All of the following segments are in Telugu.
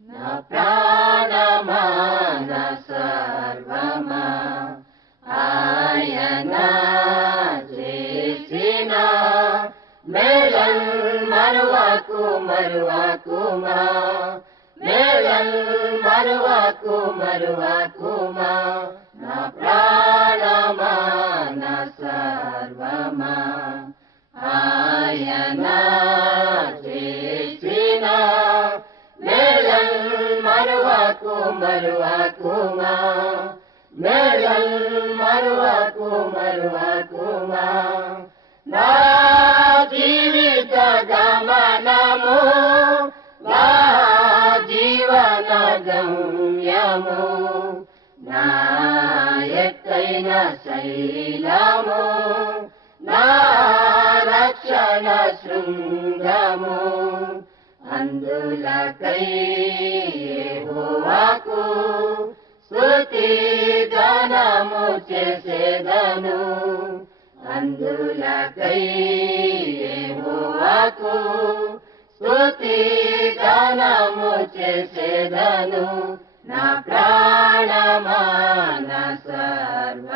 నా ప్రాణమా నా సర్వమా. ఆయన చేసిన మేళల్ మరువకు మరువకుమా. మేళల్ మరువకు మరువకుమా. మరువకు మరువకుమా? మేళల్ మరువకు మరువకుమా నా జీవిత గమనము నా జీవన గమ్యము నా ఎత్తైన శైలము నా రక్షణ శృంగము. అందులకై యెహోవాకు స్తుతి గానము చేసేదను అందులకై యెహోవాకు స్తుతి గానము చేసేదను నా ప్రాణమా నా సర్వమా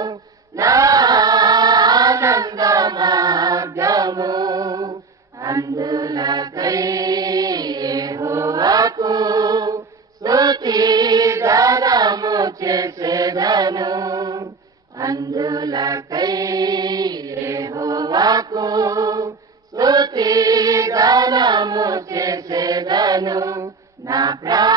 అందులకై యెహోవాకు స్తుతి గానము చేసేదను. అందులకై యెహోవాకు స్తుతి గానము చేసేదను. నా ప్రా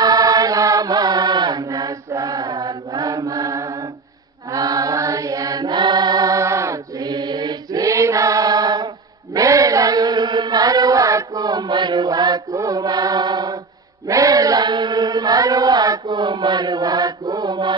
మరువకు మరువకుమా మేళల్ మరువకు మరువకుమా